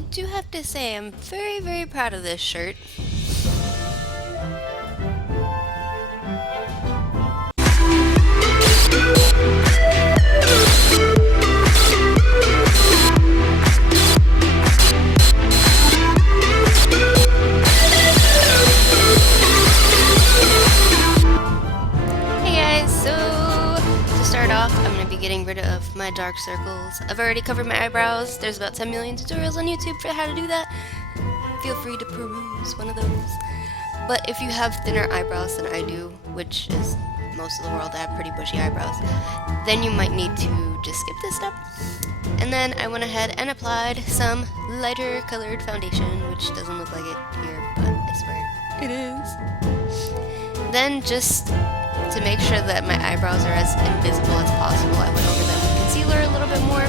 I do have to say I'm very, very proud of this shirt. Hey guys, so to start off, I'm going to be getting rid of my dark circles. I've already covered my eyebrows. There's about 10 million tutorials on YouTube for how to do that. Feel free to peruse one of those. But if you have thinner eyebrows than I do, which is most of the world, I have pretty bushy eyebrows, then you might need to just skip this step. And then I went ahead and applied some lighter colored foundation, which doesn't look like it here, but I swear it is. Then just to make sure that my eyebrows are as invisible as possible, I went over them with concealer a little bit more,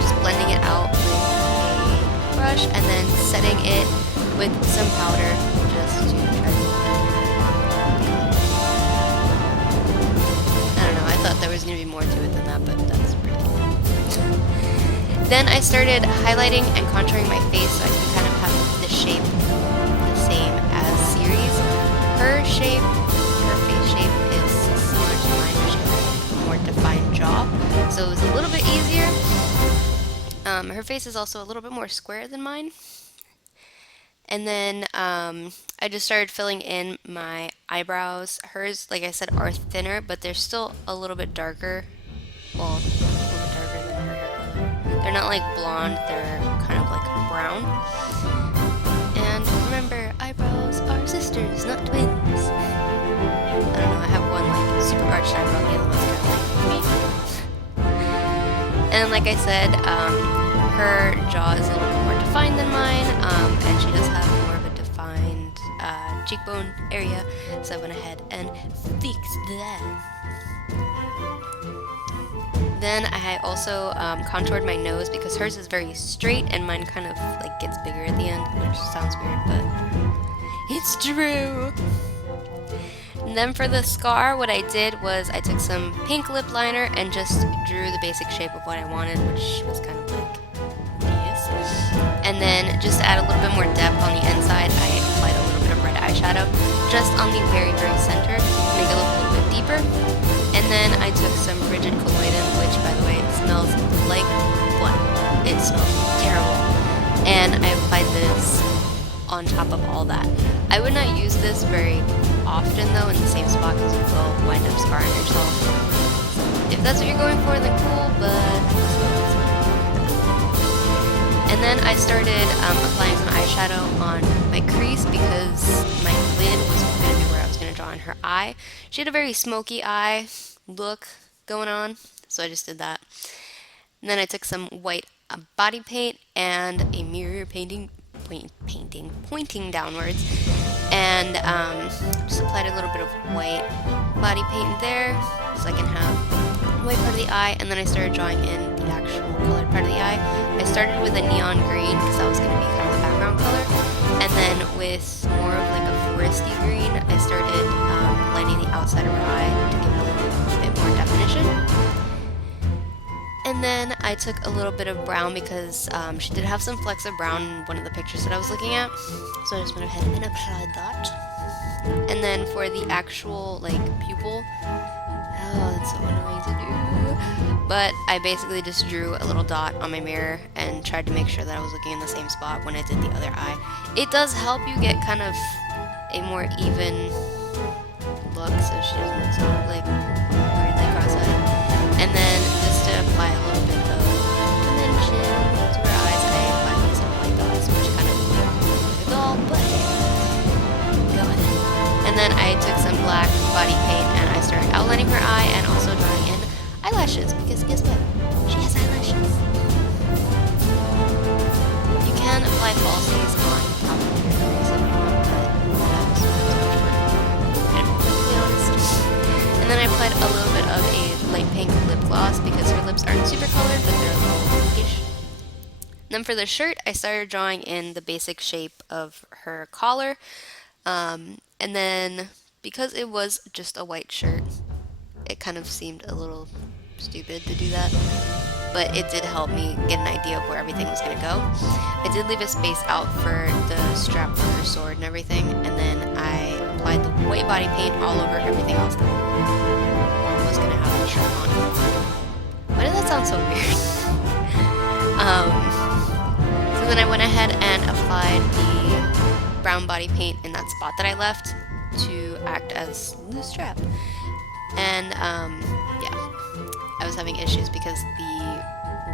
just blending it out with a brush and then setting it with some powder just to try to... I don't know, I thought there was going to be more to it than that, but that's really good. Then I started highlighting and contouring my face so I can kind of have the shape the same as Ciri's. Her shape, her face shape is similar to mine, but she has a more defined jaw, so it was a little bit easier. Her face is also a little bit more square than mine. And then I just started filling in my eyebrows. Hers, like I said, are thinner, but they're still a little bit darker. Well, a little bit darker than her hair color. They're not like blonde, they're kind of like brown. And remember, eyebrows are sisters, not twins. I don't know, I have one like super arched eyebrow, the other one's kind of like me. And like I said, her jaw is a little bit more defined than mine, and she does have more of a defined cheekbone area, so I went ahead and fixed that. Then I also contoured my nose because hers is very straight and mine kind of like gets bigger at the end, which sounds weird, but it's true. And then for the scar, what I did was I took some pink lip liner and just drew the basic shape of what I wanted, which was kind of like this. And then just to add a little bit more depth on the inside, I applied a little bit of red eyeshadow just on the very, very center to make it look a little bit deeper. And then I took some rigid colloidin, which by the way, it smells like what? It smells terrible. And I applied this on top of all that. I would not use this very often though in the same spot because you will wind up scarring yourself. So if that's what you're going for, then cool, but... And then I started applying some eyeshadow on my crease because my lid was going to be where I was going to draw in her eye. She had a very smoky eye look going on, so I just did that. And then I took some white body paint and a mirror pointing downwards, and just applied a little bit of white body paint there so I can have white part of the eye, and then I started drawing in the actual colored part of the eye. I started with a neon green because that was going to be kind of the background color, and then with more of like a foresty green, I started lining the outside of her eye to give it a little bit more definition. And then I took a little bit of brown because she did have some flecks of brown in one of the pictures that I was looking at, so I just went ahead and applied that. And then for the actual like pupil, oh, that's so annoying to do, but I basically just drew a little dot on my mirror and tried to make sure that I was looking in the same spot when I did the other eye. It does help you get kind of a more even look so she doesn't look so like weirdly cross-eyed. And then just to apply a little bit of dimension to her eyes, I applied these little white dots, which kind of look like a doll, but go ahead. And then I took some black body paint and I started outlining her eye and also drawing in eyelashes, because guess what? She has eyelashes. You can apply falsies on top of your crease if you want, but that was too much work, if I'm completely honest. And then I applied a little bit of a light pink lip gloss because her lips aren't super colored, but they're a little pinkish. Then for the shirt, I started drawing in the basic shape of her collar. And then because it was just a white shirt, it kind of seemed a little stupid to do that. but it did help me get an idea of where everything was going to go. I did leave a space out for the strap for her sword and everything, and then I applied the white body paint all over everything else that was going to have the shirt on. Why did that sound so weird? So then I went ahead and applied the brown body paint in that spot that I left to act as the strap. And yeah, I was having issues because the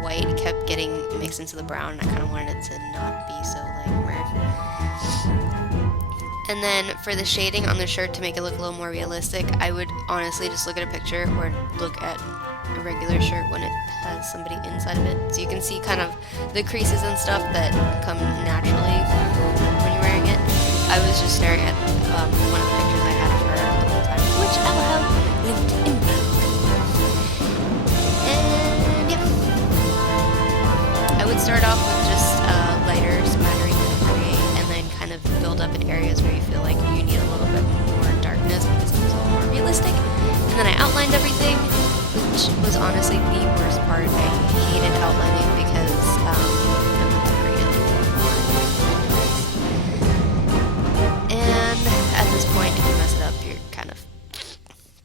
white kept getting mixed into the brown, and I kind of wanted it to not be so like meh. And then for the shading on the shirt to make it look a little more realistic, I would honestly just look at a picture or look at a regular shirt when it has somebody inside of it, so you can see kind of the creases and stuff that come naturally when you're wearing it. I was just staring at one of the pictures I had of her the whole time, which I will have linked in below. And yeah, I would start off with just lighter smattering of gray, and then kind of build up in areas where you feel like you need a little bit more darkness because it's a little more realistic. And then I outlined everything, which was honestly the worst part. I hated outlining because I want to create it. And at this point, if you mess it up, you're kind of...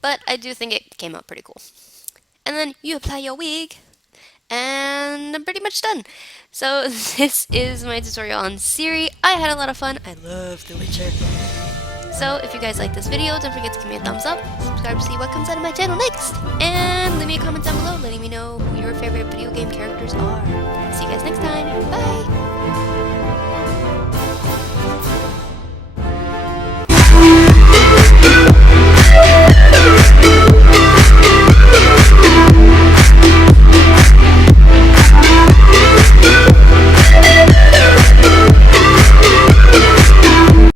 But I do think it came out pretty cool. And then you apply your wig, and I'm pretty much done. So this is my tutorial on Ciri. I had a lot of fun. I love The Witcher. So if you guys like this video, don't forget to give me a thumbs up, subscribe to see what comes out of my channel next, and leave me a comment down below letting me know who your favorite video game characters are. See you guys next time.